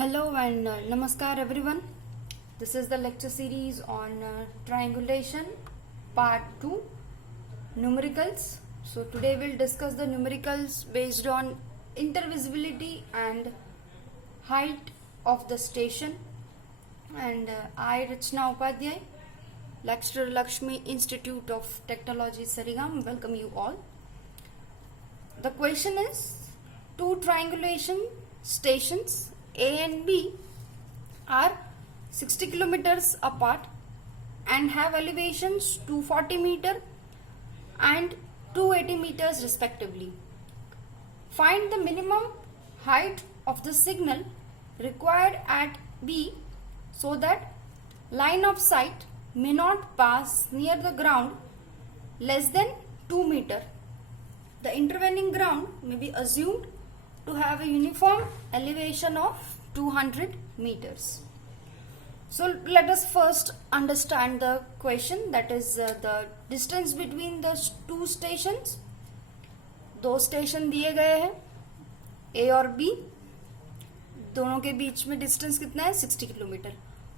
Hello and Namaskar everyone. This is the lecture series on triangulation part 2 numericals. So today we'll discuss the numericals based on intervisibility and height of the station. And I Rachna Upadhyay, lecturer Lakshmi Institute of Technology Sarigam, welcome you all. The question is, two triangulation stations A and B are 60 kilometers apart and have elevations 240 meter and 280 meters respectively. Find the minimum height of the signal required at B so that line of sight may not pass near the ground less than 2 meter. The intervening ground may be assumed to have a uniform elevation of 200 meters. So let us first understand the question, that is the distance between the two stations. दो station दिए गए हैं A और B, दोनों के बीच में distance कितना है 60 किलोमीटर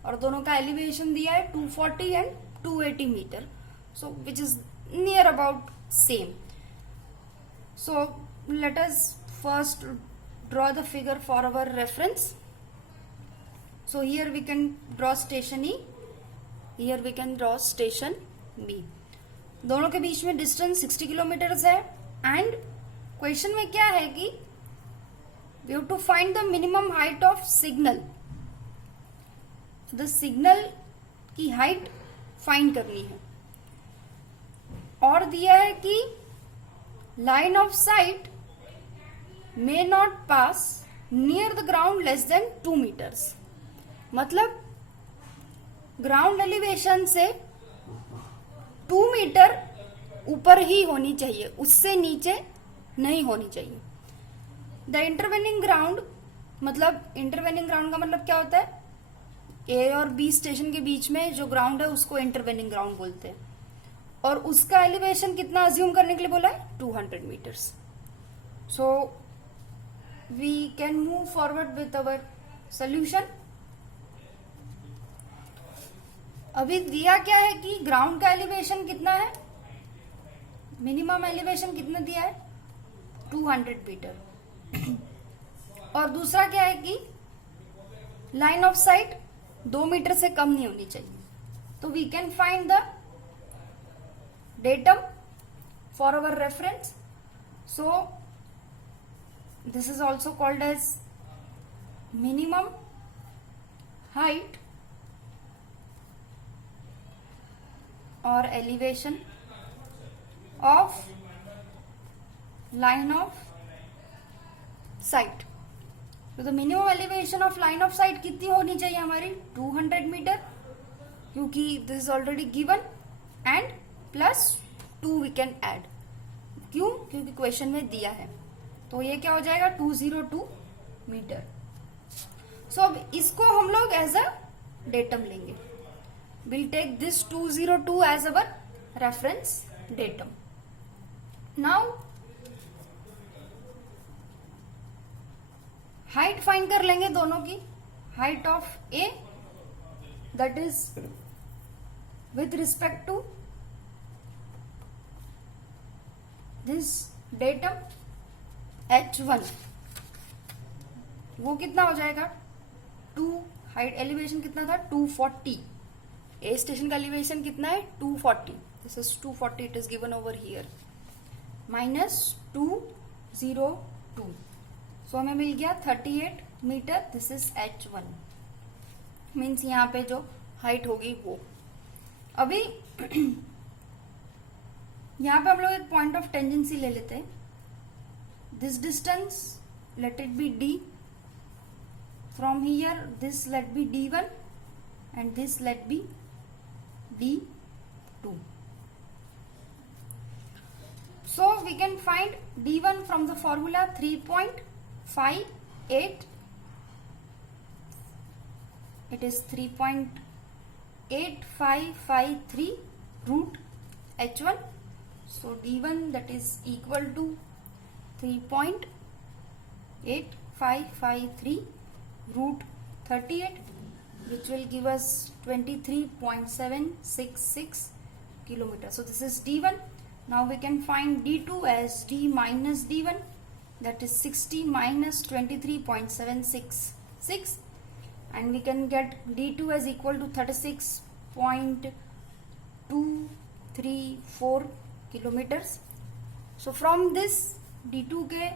और दोनों का एलिवेशन दिया है 240 and 280 metre, so which is near about same. So let us first draw the figure for our reference. So here we can draw station E, here we can draw station B. दोनों के बीच में distance 60 kilometres है and question में क्या है कि we have to find the minimum height of signal. The signal की height find करनी है और दिया है कि line of sight may not pass near the ground less than 2 meters. मतलब ग्राउंड एलिवेशन से 2 मीटर ऊपर ही होनी चाहिए, उससे नीचे नहीं होनी चाहिए. द इंटरवेनिंग ग्राउंड, मतलब इंटरवेनिंग ग्राउंड का मतलब क्या होता है, ए और बी स्टेशन के बीच में जो ग्राउंड है उसको इंटरवेनिंग ग्राउंड बोलते हैं और उसका एलिवेशन कितना अज्यूम करने के लिए बोला है 200 metres. So we can move forward with our solution. अभी दिया क्या है कि ग्राउंड का एलिवेशन कितना है, मिनिमम एलिवेशन कितना दिया है 200 मीटर और दूसरा क्या है कि लाइन ऑफ साइट 2 मीटर से कम नहीं होनी चाहिए. तो we can find the datum for our reference. So this is also called as minimum height or elevation of line of sight. तो the minimum elevation of line of sight कितनी होनी चाहिए हमारी 200 मीटर, क्योंकि this is already given and plus 2 we can add. क्यों? क्योंकि question में दिया है. तो ये क्या हो जाएगा 202 मीटर. सो अब इसको हम लोग एज अ डेटम लेंगे. Will take this 202 as our reference datum. Now height find कर लेंगे दोनों की. Height of A that is with respect to this datum H1, वो कितना हो जाएगा 2. हाइट एलिवेशन कितना था 240. ए स्टेशन का एलिवेशन कितना है 240. This is 240, it is given over here minus 202. सो हमें मिल गया 38 metre. This is H1, means यहाँ पे जो हाइट होगी वो. अभी यहाँ पे हम लोग एक पॉइंट ऑफ टेंजेंसी ले लेते हैं. This distance let it be D. From here this let be D1 and this let be D2. So we can find D1 from the formula 3.58. It is 3.8553 root H1. So D1 that is equal to 3.8553 root 38, which will give us 23.766 kilometers. So this is d1. Now we can find d2 as d minus d1, that is 60 minus 23.766, and we can get d2 as equal to 36.234 kilometers. So from this d2 के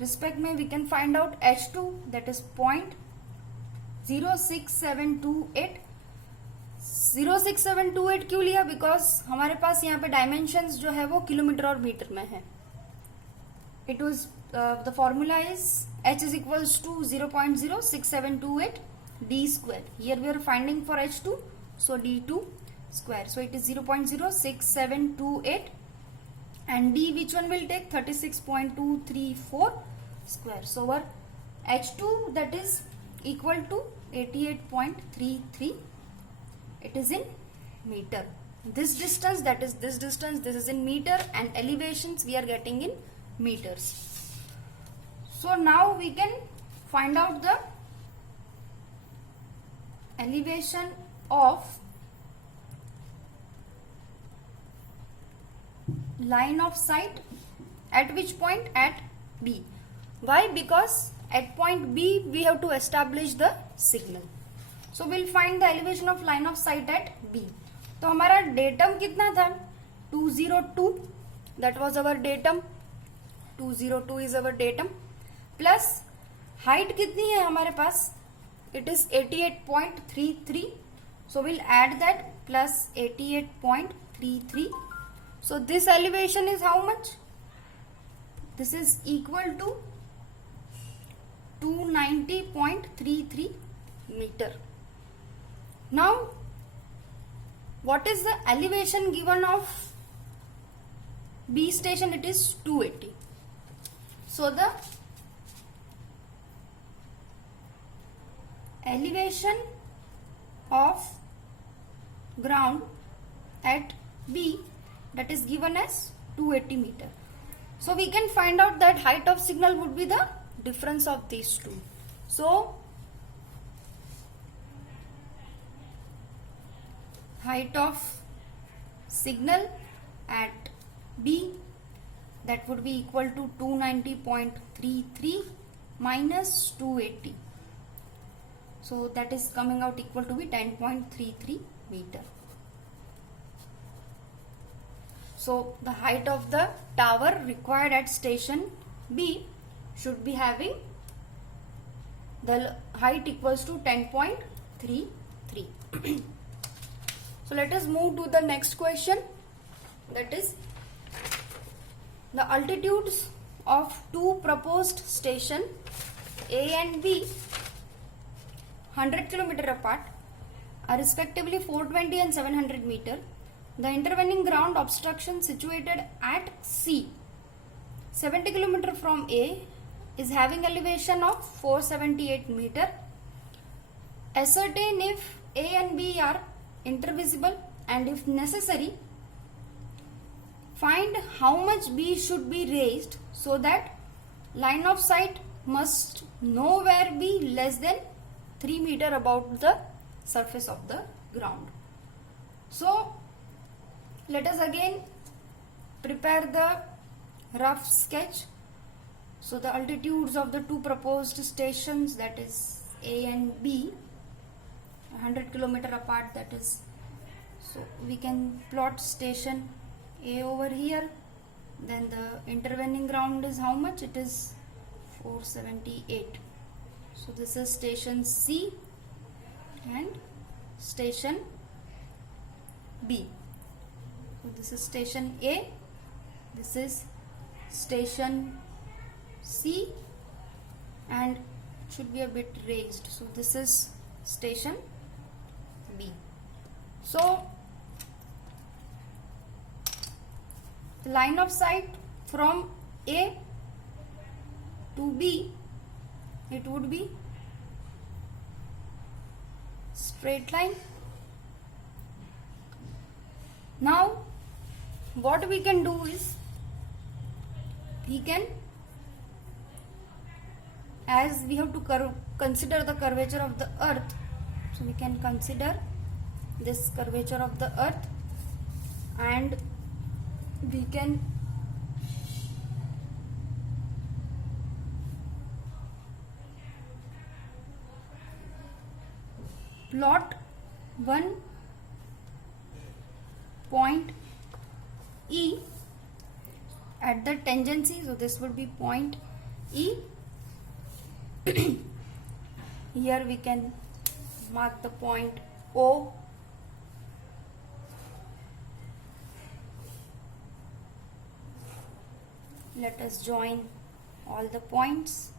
respect में we can find out h2, that is 0.06728. 06728 क्यों लिया? Because हमारे पास यहाँ पे dimensions जो है वो किलोमीटर और मीटर में है. It was the formula is h is equals to 0.06728 d square. Here we are finding for h2, so d2 square. So it is 0.06728, and d which one will take? 36.234 square. So our h2 that is equal to 88.33. It is in meter. This distance, that is this distance, this is in meter, and elevations we are getting in meters. So now we can find out the elevation of line of sight at which point? At B. Why? Because at point B we have to establish the signal. So we'll find the elevation of line of sight at B. तो हमारा datum कितना था? 202. That was our datum. 202 is our datum. Plus height कितनी है हमारे पास? It is 88.33. So we'll add that plus 88.33. So this elevation is how much? This is equal to 290.33 meter. Now what is the elevation given of B station? It is 280. So the elevation of ground at B, that is given as 280 meter. So we can find out that height of signal would be the difference of these two. So height of signal at B, that would be equal to 290.33 minus 280. So that is coming out equal to be 10.33 meter. So the height of the tower required at station B should be having the height equals to 10.33. So let us move to the next question, that is the altitudes of two proposed station A and B 100 km apart are respectively 420 and 700 meter. The intervening ground obstruction situated at C 70 km from A is having elevation of 478 meter. Ascertain if A and B are intervisible, and if necessary find how much B should be raised so that line of sight must nowhere be less than 3 meter above the surface of the ground. So let us again prepare the rough sketch. So the altitudes of the two proposed stations, that is A and B, 100 km apart, that is, so we can plot station A over here, then the intervening ground is how much? It is 478. So this is station C and station B. So this is station A, this is station C, and it should be a bit raised. So this is station B. So the line of sight from A to B, it would be straight line. Now what we can do is we can as we have to consider the curvature of the earth, so we can consider this curvature of the earth, and we can plot one point E at the tangency. So this would be point E. Here we can mark the point O. Let us join all the points.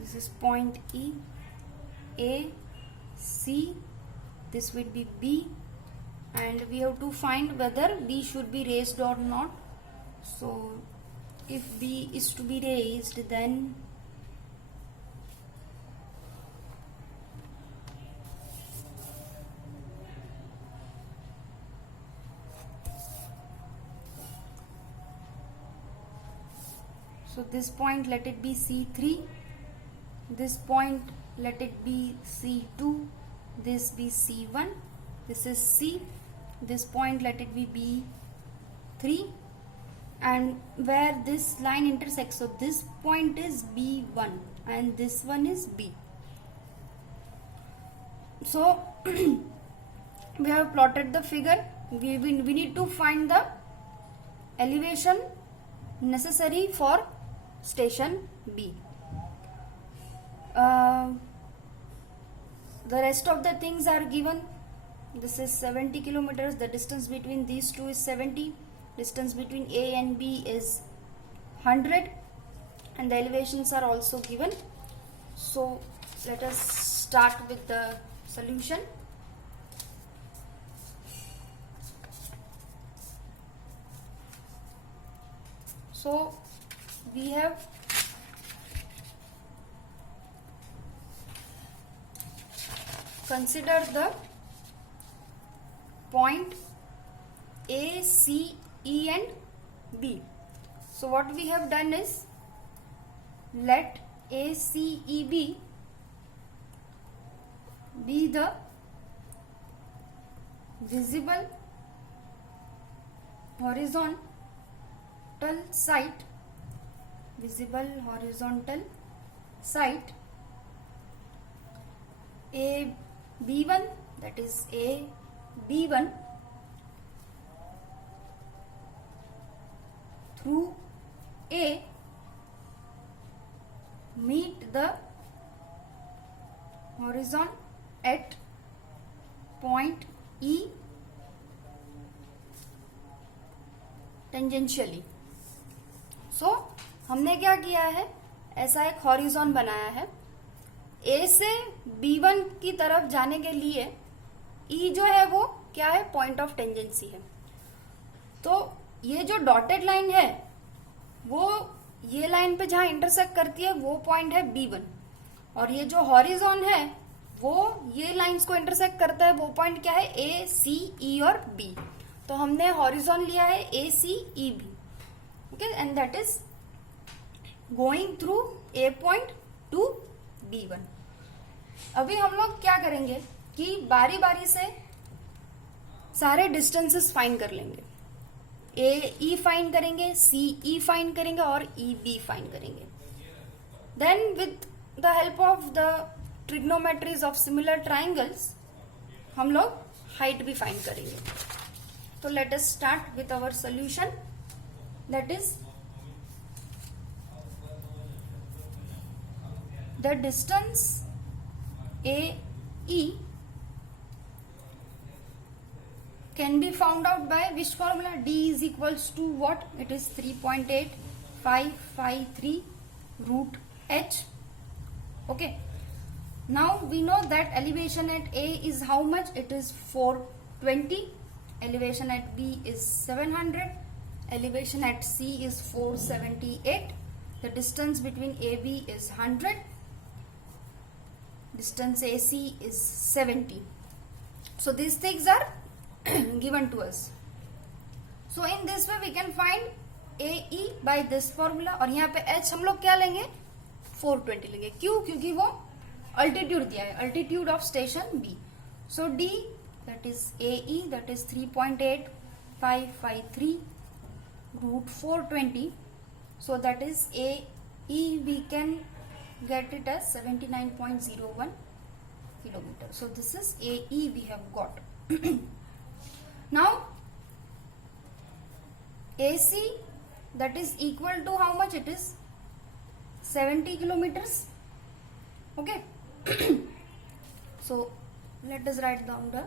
This is point E, A, C, this will be B, and we have to find whether B should be raised or not. So if B is to be raised, then so this point let it be C3, this point let it be C2, this be C1, this is C, this point let it be B3, and where this line intersects, so this point is B1 and this one is B. So we have plotted the figure. We need to find the elevation necessary for station B. The rest of the things are given. This is 70 kilometers. The distance between these two is 70. Distance between A and B is 100, and the elevations are also given. So let us start with the solution. So we have considered the point A, C, E and B. So what we have done is, let A, C, E, B be the visible horizontal site, A, B1, that is A, B1 through A meet the horizon at point E tangentially. So हमने क्या किया है, ऐसा एक horizon बनाया है. A से B1 की तरफ जाने के लिए E जो है वो क्या है, पॉइंट ऑफ टेंजेंसी है. तो ये जो डॉटेड लाइन है वो ये लाइन पे जहां इंटरसेक्ट करती है वो पॉइंट है B1, और ये जो हॉरिजॉन है वो ये लाइंस को इंटरसेक्ट करता है, वो पॉइंट क्या है, A, C, E और B. तो हमने हॉरिजॉन लिया है A, C, E, B. Okay, and that is going through A point two B1. अभी हम लोग क्या करेंगे कि बारी बारी से सारे डिस्टेंसेस फाइंड कर लेंगे. A, E फाइंड करेंगे, C, E फाइंड करेंगे और E, B फाइंड करेंगे. Then with the help of the trigonometries of similar triangles हम लोग हाइट भी फाइंड करेंगे. तो let us start with our solution. That is the distance AE can be found out by which formula? D is equals to what? It is 3.8553 root h. Okay. Now we know that elevation at A is how much? It is 420. Elevation at B is 700. Elevation at C is 478. The distance between AB is 100. Distance AC is 70. So these things are given to us. So in this way we can find A E by this formula, और यहाँ पे H हम लोग क्या लेंगे 420 लेंगे। क्यों? क्योंकि वो अल्टीट्यूड दिया है, altitude of station B. So D that is A E that is 3.8553 root 420, so that is AE we can get it as 79.01 kilometer. So this is AE we have got. Now AC that is equal to how much? It is 70 kilometers. Okay. So let us write down the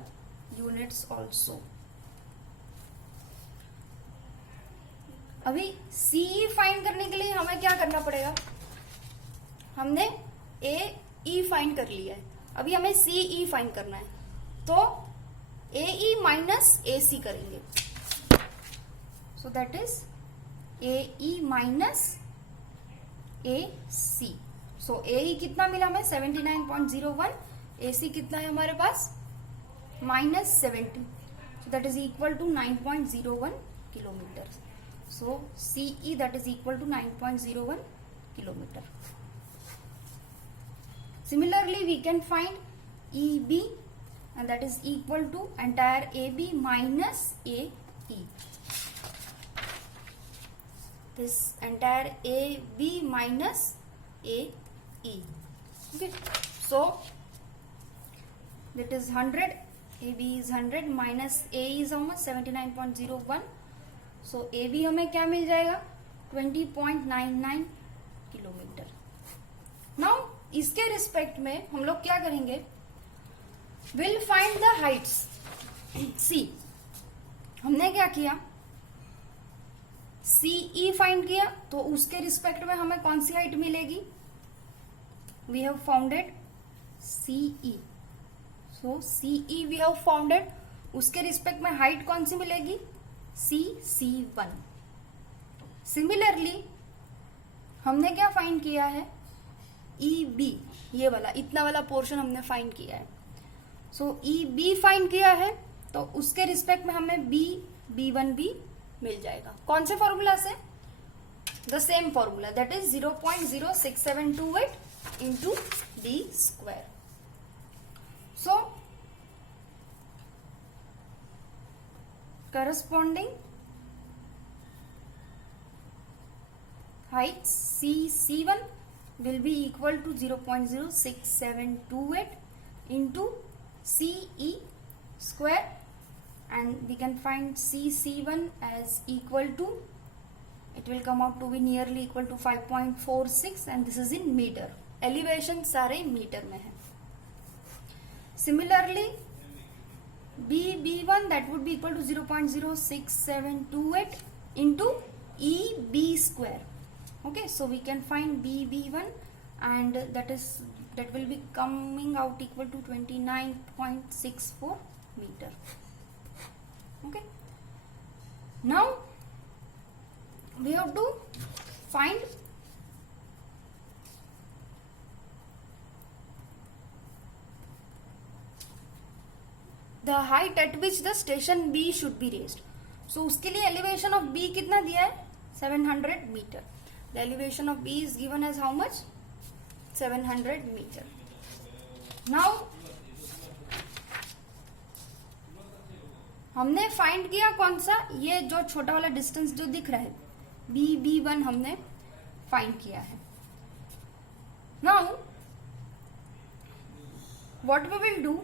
units also. अभी CE find करने के लिए हमें क्या करना पड़ेगा? हमने ए ई find कर लिया है, अभी हमें सीई फाइंड करना है, तो ए ई माइनस ए सी करेंगे। So that is A E minus A C. So A E कितना मिला हमें 79.01, ए सी कितना है हमारे पास -70, so that is equal to 9.01 kilometers. So CE that is equal to 9.01 kilometer. Similarly, we can find EB, and that is equal to entire AB minus AE. This entire AB minus AE. Okay. So that is 100. AB is 100 minus AE is how much? 79.01. So A B हमें क्या मिल जाएगा 20.99 kilometre. Now इसके respect में हम लोग क्या करेंगे, will find the Heights. सी हमने क्या किया, सीई फाइंड किया, तो उसके रिस्पेक्ट में हमें कौन सी हाइट मिलेगी, we have founded CE. So CE we have founded, उसके रिस्पेक्ट में हाइट कौन सी मिलेगी C1। सिमिलरली हमने क्या फाइंड किया है, EB, ये वाला इतना वाला पोर्शन हमने फाइंड किया है। सो EB फाइंड किया है, तो उसके रिस्पेक्ट में हमें B1 भी मिल जाएगा। कौन से फॉर्मूला से? The same formula, that is 0.06728 into D square. So corresponding height C1 will be equal to 0.06728 into CE square, and we can find C1 as equal to, it will come out to be nearly equal to 5.46, and this is in meter. Elevation सारे metre में है। Similarly B1 that would be equal to 0.06728 into EB square. Okay, so we can find BB1, and that will be coming out equal to 29.64 meter. Okay, now we have to find the height at which the station B should be raised. So उसके लिए elevation of B कितना दिया है 700 meter. The elevation of B is given as how much? 700 meter. Now हमने find किया कौन सा, ये जो छोटा वाला डिस्टेंस जो दिख रहा है B1 हमने फाइंड किया है। Now what we will do,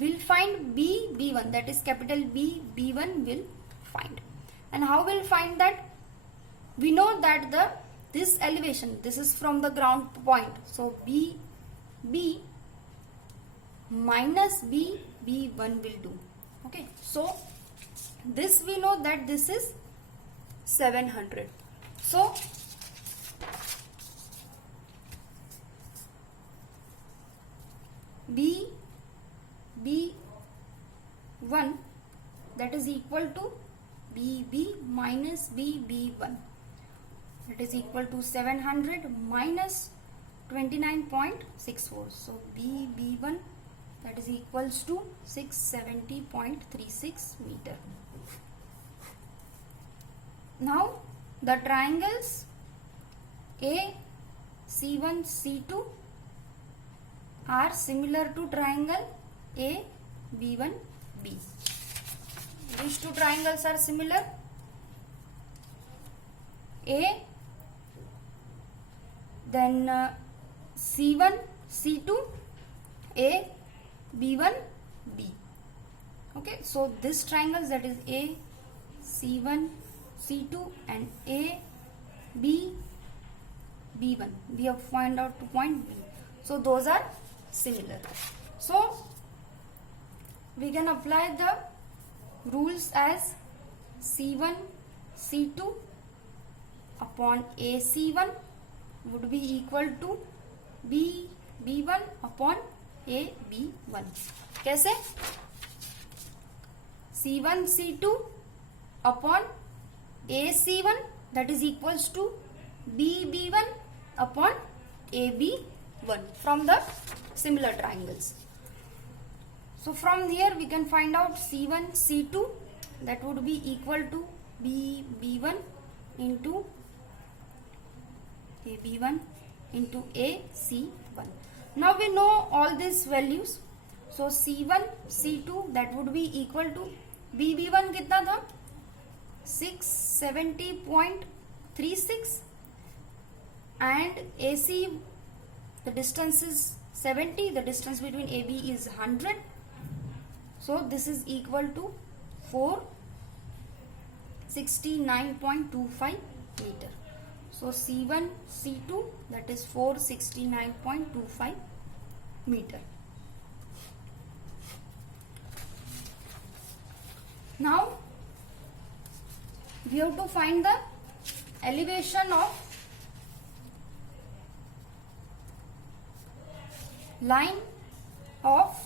we'll find B1, that is capital B1 will find. And how we'll find that? We know that this elevation, this is from the ground point, so B minus B1 will do. Okay, so this we know that this is 700. So B1 that is equal to BB minus BB1, that is equal to 700 minus 29.64. So BB1 that is equals to 670.36 meter. now the triangles AC1 C2 are similar to triangle ABB. These two triangles are similar. A, then C1 C2 A B1 B. Okay, so this triangles, that is A C1 C2 and A B B1, we have found out to point B. So those are similar. So we can apply the rules as C1 C2 upon AC1 would be equal to B1 upon AB1. कैसे? C1 C2 upon AC1, that is equals to BB1 upon AB1 from the similar triangles. So from here we can find out C1 C2, that would be equal to BB1 into AB1 into AC1. Now we know all these values. So C1 C2 that would be equal to BB1 कितना था? 670.36 and AC, the distance is 70, the distance between AB is 100. So this is equal to 469.25 meter. So C1 C2, that is 469.25 meter. Now we have to find the elevation of line of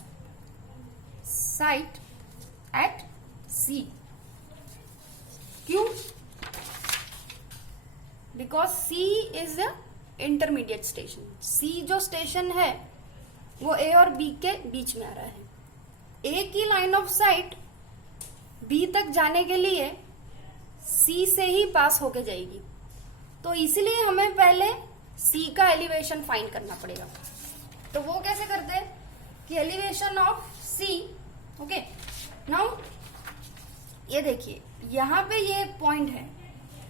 sight at C. क्यों? Because C is the intermediate station. C जो station है वो A और B के बीच में आ रहा है. A की लाइन ऑफ साइट B तक जाने के लिए C से ही पास होके जाएगी. तो इसलिए हमें पहले C का एलिवेशन फाइंड करना पड़ेगा. तो वो कैसे करते हैं कि elevation of C, okay. Now ये देखिए, यहाँ पे ये पॉइंट है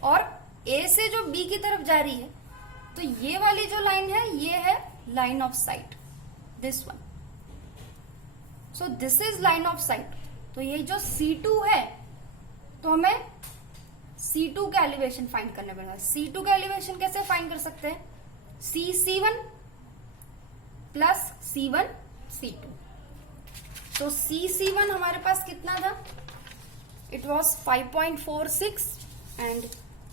और A से जो B की तरफ जा रही है, तो ये वाली जो लाइन है ये है line of site, this one. So this is line of site. तो ये जो C2 है, तो हमें C2 का एलिवेशन फाइंड करना पड़ेगा. C2 का एलिवेशन कैसे फाइंड कर सकते हैं? C1 plus C1 C2. तो C1 हमारे पास कितना था? It was 5.46 and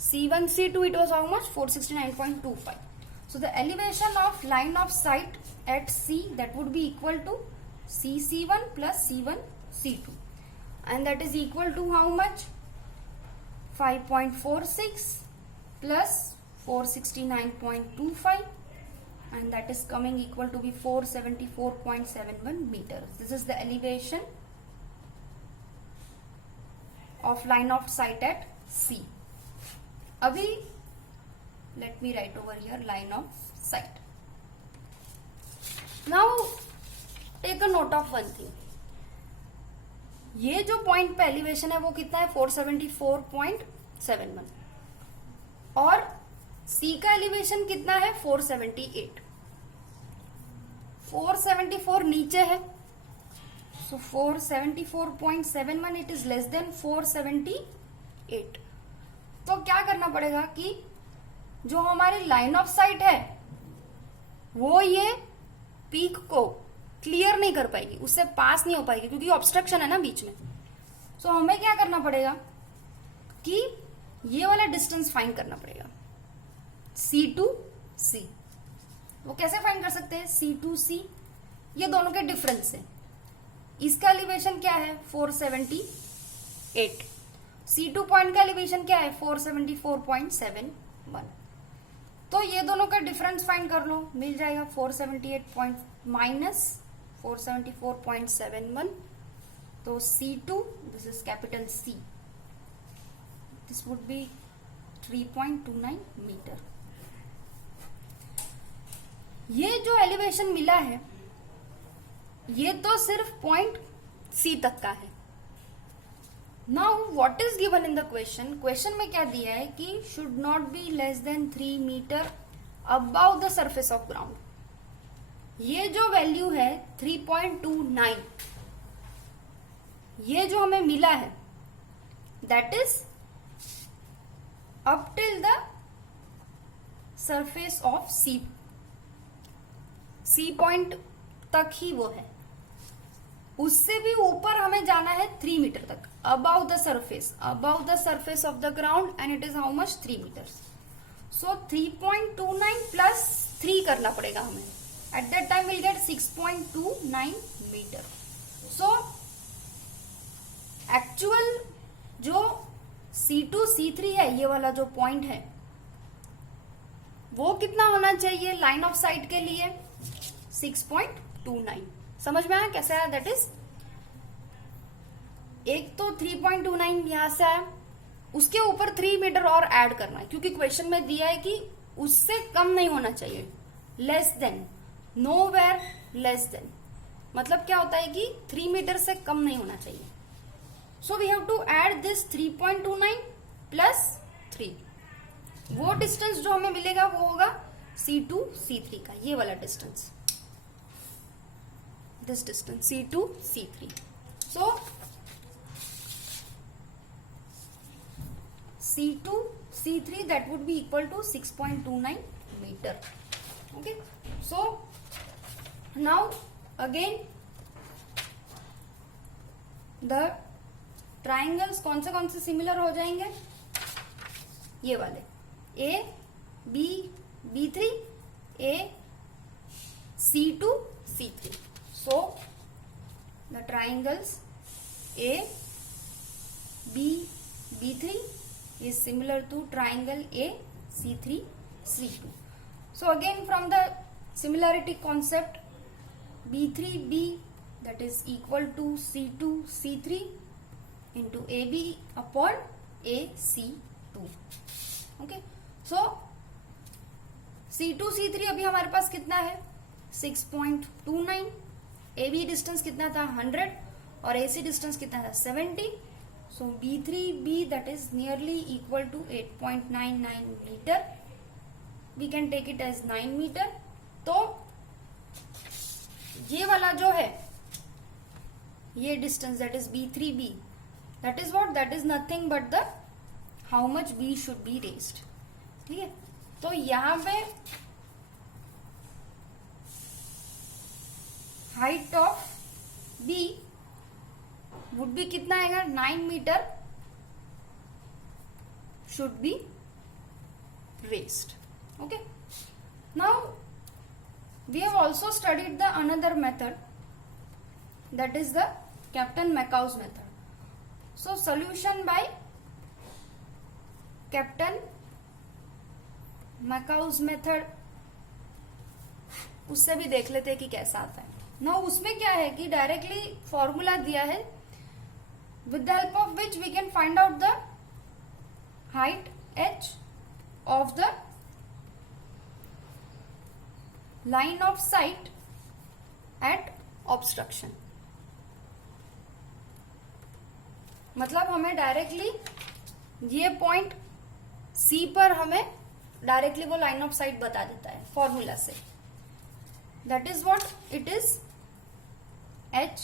C1 C2 it was how much? 469.25. So the elevation of line of sight at C, that would be equal to C1 plus C1 C2, and that is equal to how much? 5.46 plus 469.25, and that is coming equal to be 474.71 meters. This is the elevation of line of sight at C. अभी let me write over here line of sight. Now take a note of one thing. ये जो point पे elevation है वो कितना है? 474.71 और C का एलिवेशन कितना है? 478. 474 नीचे है, so 474.71 it is less than 478. तो क्या करना पड़ेगा कि जो हमारी लाइन ऑफ साइट है वो ये पीक को क्लियर नहीं कर पाएगी, उससे पास नहीं हो पाएगी क्योंकि ऑब्स्ट्रक्शन है ना बीच में. सो हमें क्या करना पड़ेगा कि ये वाला डिस्टेंस फाइंड करना पड़ेगा, C to C. वो कैसे फाइंड कर सकते हैं? C to C, ये दोनों के डिफरेंस है. इसका एलिवेशन क्या है? 478. C2 पॉइंट का एलिवेशन क्या है? 474.71. तो ये दोनों का डिफरेंस फाइंड कर लो, मिल जाएगा 478 माइनस 474.71. तो C2, this is capital C, this would be 3.29 metre. ये जो एलिवेशन मिला है ये तो सिर्फ पॉइंट सी तक का है। Now what is given in the question, question में क्या दिया है कि should not be less than 3 metre above the surface of ground. ये जो वैल्यू है 3.29, ये जो हमें मिला है that is up till the surface of C point तक ही वो है। उससे भी ऊपर हमें जाना है 3 मीटर तक, above the surface of the ground, and it is how much 3 metre. So 3.29 plus 3 करना पड़ेगा हमें। At that time will get 6.29 metre. So actual जो C2 C3 है, ये वाला जो पॉइंट है, वो कितना होना चाहिए लाइन ऑफ साइट के लिए? 6.29। समझ में आया कैसे आया? दैट इज एक तो 3.29 यहां से आया, उसके ऊपर 3 मीटर और ऐड करना है, क्योंकि क्वेश्चन में दिया है कि उससे कम नहीं होना चाहिए, less than, nowhere less than. मतलब क्या होता है कि 3 मीटर से कम नहीं होना चाहिए। So we have to add this 3.29 plus 3। वो डिस्टेंस जो हमें मिलेगा वो होगा C2 C3 का, ये वाला distance, this distance C2 C3. So C2 C3 that would be equal to 6.29 meter. Okay, so now again the triangles कौन से सिमिलर हो जाएंगे? ये वाले A B B3 A C2 C3. So the triangles A B B3 is similar to triangle A C3 C2. So again from the similarity concept, B3B that is equal to C2 C3 into AB upon AC2. Okay, so C2 C3 अभी हमारे पास कितना है? 6.29। AB distance कितना था? 100, और AC distance कितना था? 70। So B3B that is nearly equal to 8.99 metre. We can take it as 9 metre. तो ये वाला जो है, ये distance that is B3B, that is what? That is nothing but the how much B should be raised। ठीक है, तो यहां पे height of B would be कितना आएगा? 9 meter should be raised. Okay, now we have also studied the another method, that is the captain McCaw's method. So solution by captain McCaw's method, उससे भी देख लेते हैं कि कैसा आता है ना। उसमें क्या है कि डायरेक्टली फॉर्मूला दिया है with the help of which we can find out the height h of the line of sight at obstruction. मतलब हमें डायरेक्टली ये पॉइंट C पर हमें डायरेक्टली वो लाइन ऑफ साइट बता देता है फॉर्मूला से। That is what it is, h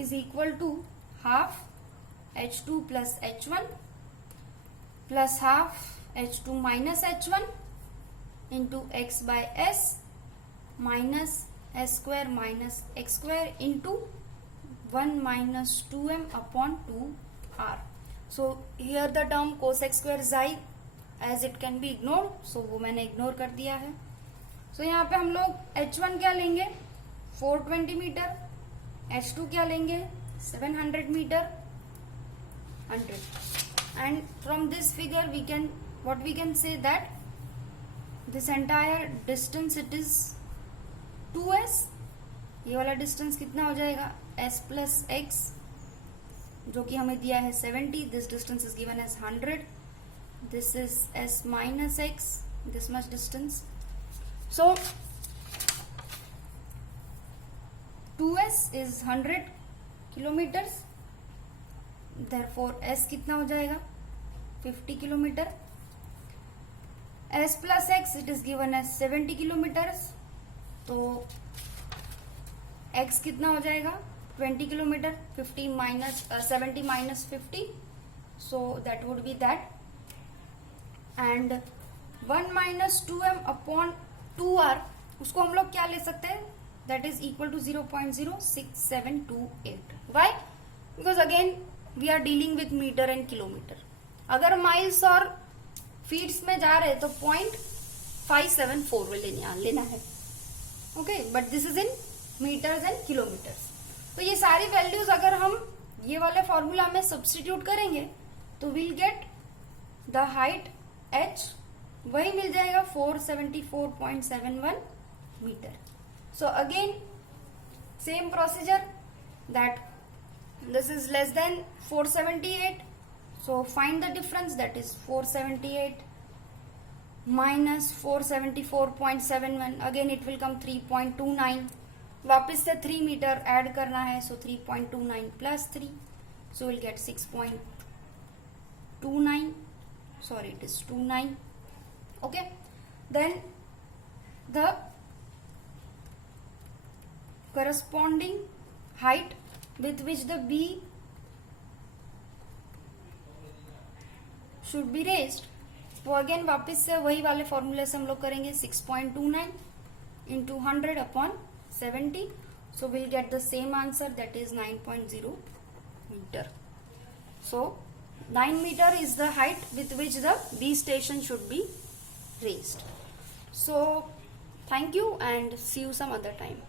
is equal to half h2 plus h1 plus half h2 minus h1 into x by s minus s square minus x square into 1 minus 2m upon 2r. So here the term cosec square xi as it can be ignored, so वो मैंने ignore कर दिया है। So यहाँ पे हम लोग h1 क्या लेंगे? 420 मीटर। h2 क्या लेंगे? 700 metre, 100। And from this figure we can, what we can say that this entire distance it is 2s। ये वाला डिस्टेंस कितना हो जाएगा? s plus x, जो कि हमें दिया है 70। This distance is given as 100। this is s minus x, this much distance. So 2s is 100 kilometers, therefore s कितना हो जाएगा 50 kilometre. s plus x it is given as 70 kilometers, तो x कितना हो जाएगा 20 kilometre. 50 minus 70 minus 50, so that would be that. And 1 minus 2m upon 2r, उसको हम लोग क्या ले सकते हैं, that is equal to 0.06728. Why? Because again we are dealing with meter and kilometer. अगर माइल्स और फीट्स में जा रहे तो 0.574 लेना है. Okay, but this is in metres and kilometres. तो ये सारी वैल्यूज अगर हम ये वाले फॉर्मूला में सब्स्टिट्यूट करेंगे तो will get the height h, वही मिल जाएगा 474.71 metre. So again same procedure, that this is less than 478, so find the difference, that is 478 minus 474.71, again it will come 3.29. वापस से 3 मीटर ऐड करना है, so 3.29 plus 3, so we'll get 6.29, sorry it is 29. Okay, then the corresponding height with which the B should be raised, वो again वापस से वही वाले फॉर्मूले से हम लोग करेंगे. 6.29 into 100 upon 70, so we'll get the same answer, that is 9.0 meter. So 9 meter is the height with which the B station should be raised. So thank you and see you some other time.